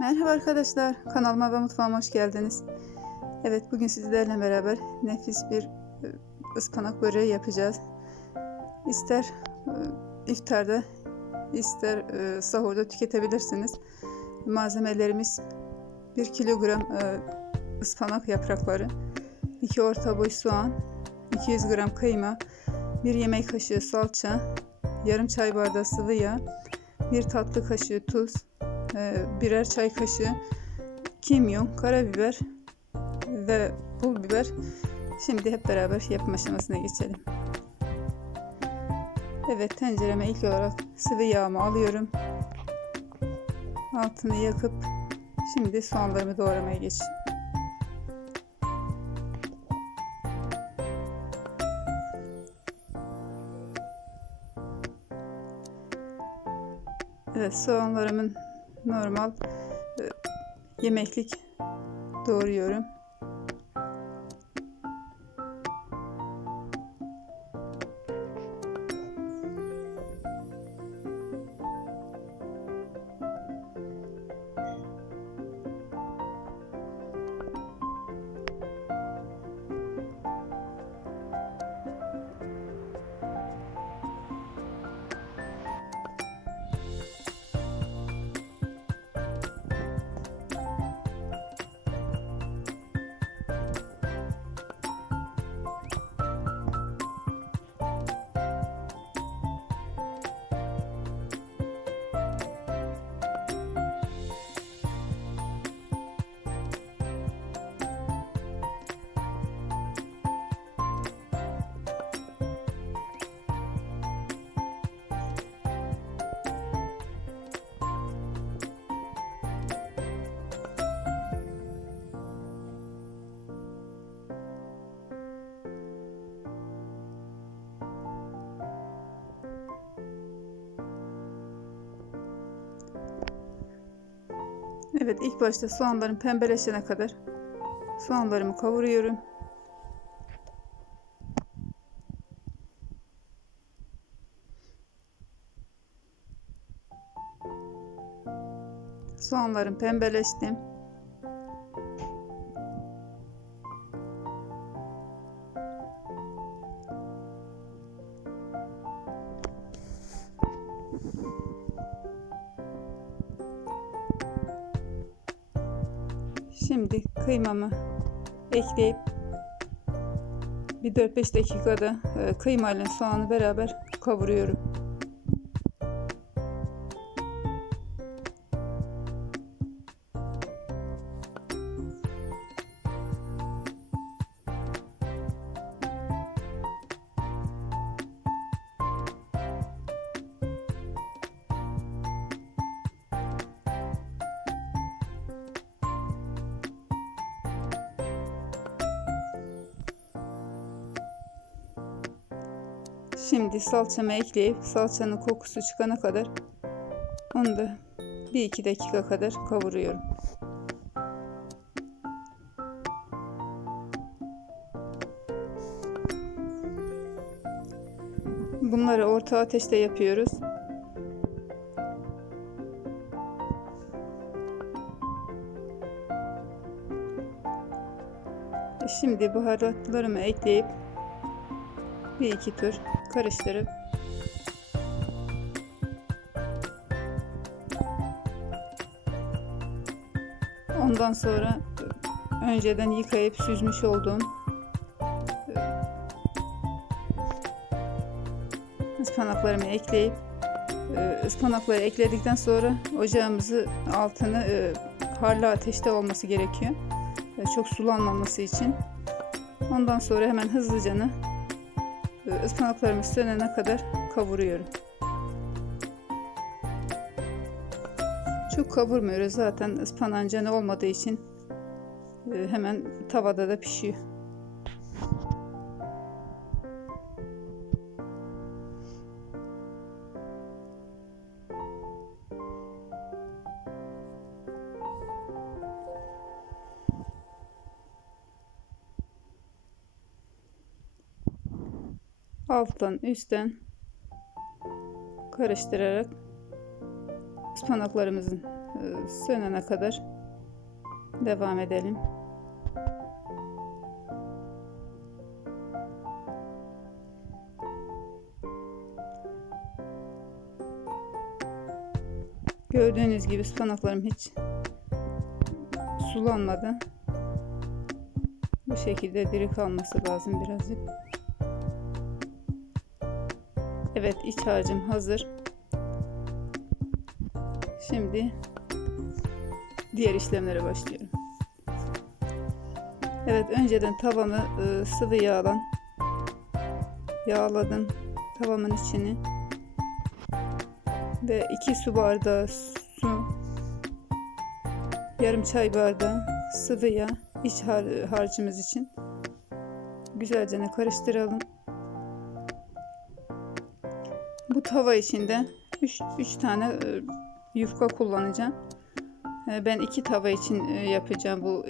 Merhaba arkadaşlar, kanalıma ve mutfağıma hoş geldiniz. Evet, bugün sizlerle beraber nefis bir e, ıspanak böreği yapacağız. İster e, iftarda, ister e, sahurda tüketebilirsiniz. Malzemelerimiz 1 kilogram ıspanak yaprakları, 2 orta boy soğan, 200 gram kıyma, 1 yemek kaşığı salça, yarım çay bardağı sıvı yağ, 1 tatlı kaşığı tuz, birer çay kaşığı kimyon, karabiber ve pul biber. Şimdi hep beraber yapım aşamasına geçelim. Evet tencereme ilk olarak sıvı yağımı alıyorum. Altını yakıp şimdi soğanlarımı doğramaya geçiyorum. Evet soğanlarımın normal e, yemeklik doğruyorum. Evet ilk başta soğanların pembeleşene kadar soğanlarımı kavuruyorum. Soğanlarım pembeleşti. Şimdi kıymamı ekleyip bir 4-5 dakikada e, kıyma ile soğanı beraber kavuruyorum. Şimdi salçamı ekleyip salçanın kokusu çıkana kadar onu da bir iki dakika kadar kavuruyorum. Bunları orta ateşte yapıyoruz. Şimdi baharatlarımı ekleyip bir iki tur karıştırıp ondan sonra önceden yıkayıp süzmüş olduğum ıspanaklarımı ekleyip ıspanakları ekledikten sonra ocağımızı altını harlı ateşte olması gerekiyor. Çok sulanmaması için. Ondan sonra hemen hızlıca ıspanaklarımız sönene kadar kavuruyorum. Çok kavurmuyoruz zaten ıspanağın canı olmadığı için hemen tavada da pişiyor. Alttan üstten karıştırarak Ispanaklarımızın e, sönene kadar devam edelim. Gördüğünüz gibi ıspanaklarım hiç sulanmadı. Bu şekilde diri kalması lazım birazcık. Evet iç harcım hazır. Şimdi diğer işlemlere başlıyorum. Evet önceden tavamı e, sıvı yağla yağladım tavamın içini ve 2 su bardağı su yarım çay bardağı sıvı yağ iç har harcımız için güzelce karıştıralım. Tava içinde 3 tane e, yufka kullanacağım. E, ben iki tava için e, yapacağım bu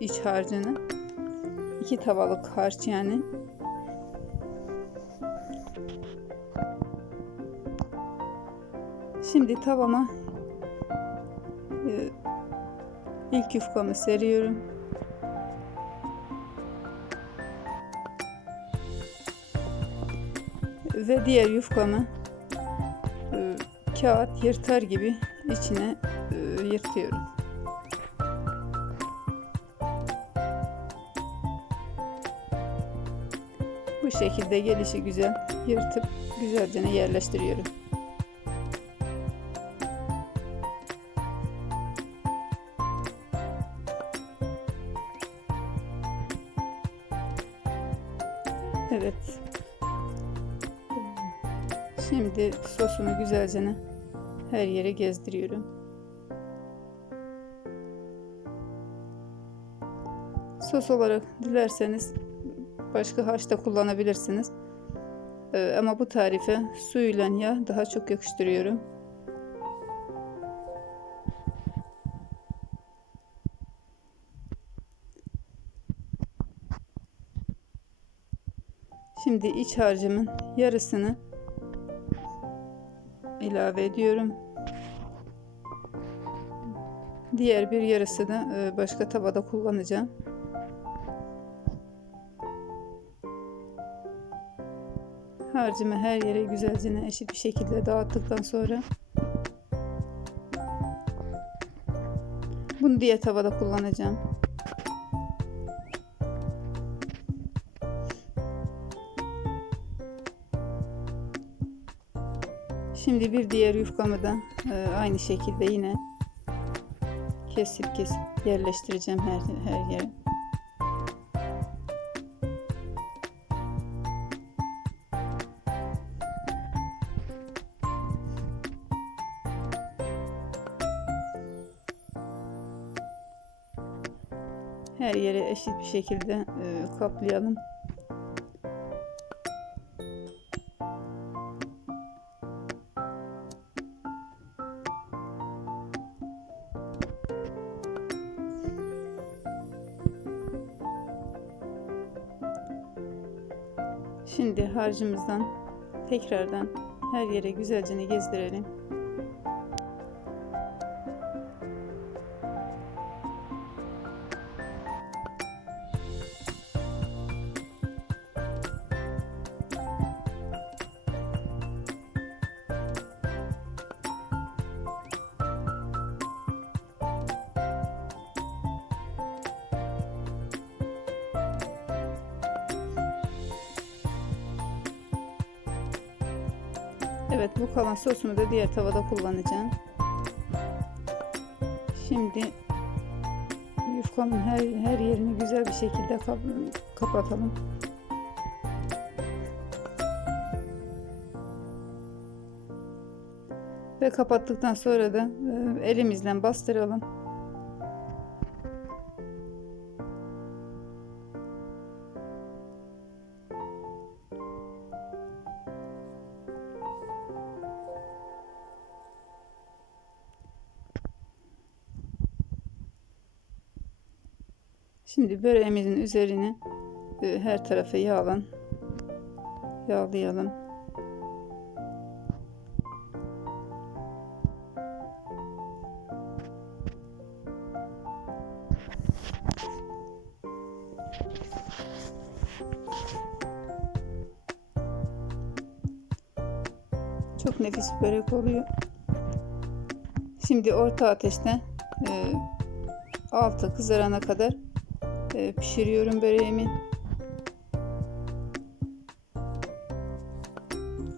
iç harcını. İki tavalık harç yani. Şimdi tavama ilk yufkamı seriyorum. Ve diğer yufkamı kağıt yırtar gibi içine e, yırtıyorum. Bu şekilde gelişi güzel yırtıp güzelce yerleştiriyorum. Evet. Şimdi sosumu güzelce her yere gezdiriyorum. Sos olarak dilerseniz başka harç da kullanabilirsiniz. Ee, ama bu tarife suyla yağ daha çok yakıştırıyorum. Şimdi iç harcımın yarısını ilave ediyorum. Diğer bir yarısını e, başka tabada kullanacağım. Harcımı her yere güzelce eşit bir şekilde dağıttıktan sonra bunu diğer tavada kullanacağım. Şimdi bir diğer yufkamı da e, aynı şekilde yine kesip kesip yerleştireceğim her, her yere. Her yere eşit bir şekilde e, kaplayalım. Harcımızdan tekrardan her yere güzelce gezdirelim. Evet bu kalan sosumu da diğer tavada kullanacağım. Şimdi yufkamın her, her yerini güzel bir şekilde kap kapatalım. Ve kapattıktan sonra da e, elimizle bastıralım. Şimdi böreğimizin üzerine e, her tarafı yağlan. Yağlayalım. Çok nefis börek oluyor. Şimdi orta ateşte e, altı kızarana kadar pişiriyorum böreğimi.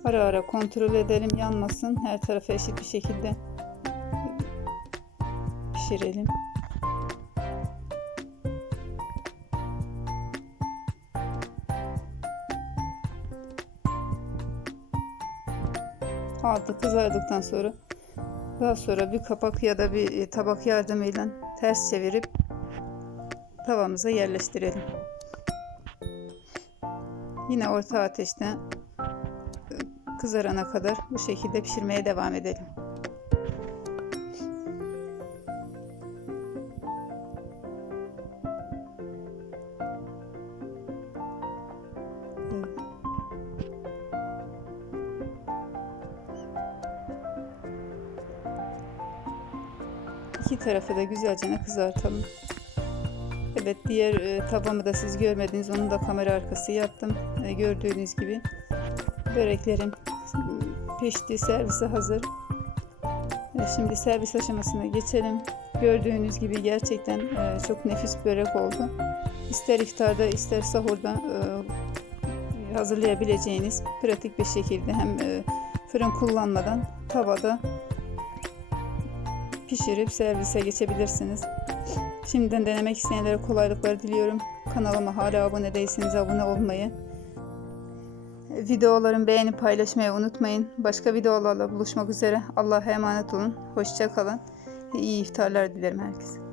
Ara ara kontrol edelim yanmasın. Her tarafı eşit bir şekilde pişirelim. Altı kızardıktan sonra daha sonra bir kapak ya da bir tabak yardımıyla ters çevirip tavamıza yerleştirelim. Yine orta ateşte e, kızarana kadar bu şekilde pişirmeye devam edelim. İki tarafı da güzelce kızartalım. Evet diğer e, tavamı da siz görmediniz. Onu da kamera arkası yaptım. E, gördüğünüz gibi böreklerim pişti. Servise hazır. E, şimdi servis aşamasına geçelim. Gördüğünüz gibi gerçekten çok nefis börek oldu. İster iftarda ister sahurda hazırlayabileceğiniz pratik bir şekilde hem fırın kullanmadan tavada pişirip servise geçebilirsiniz. Şimdiden denemek isteyenlere kolaylıklar diliyorum. Kanalıma hala abone değilseniz abone olmayı, videolarımı beğenip paylaşmayı unutmayın. Başka videolarla buluşmak üzere. Allah'a emanet olun. Hoşça kalın. İyi iftarlar dilerim herkese.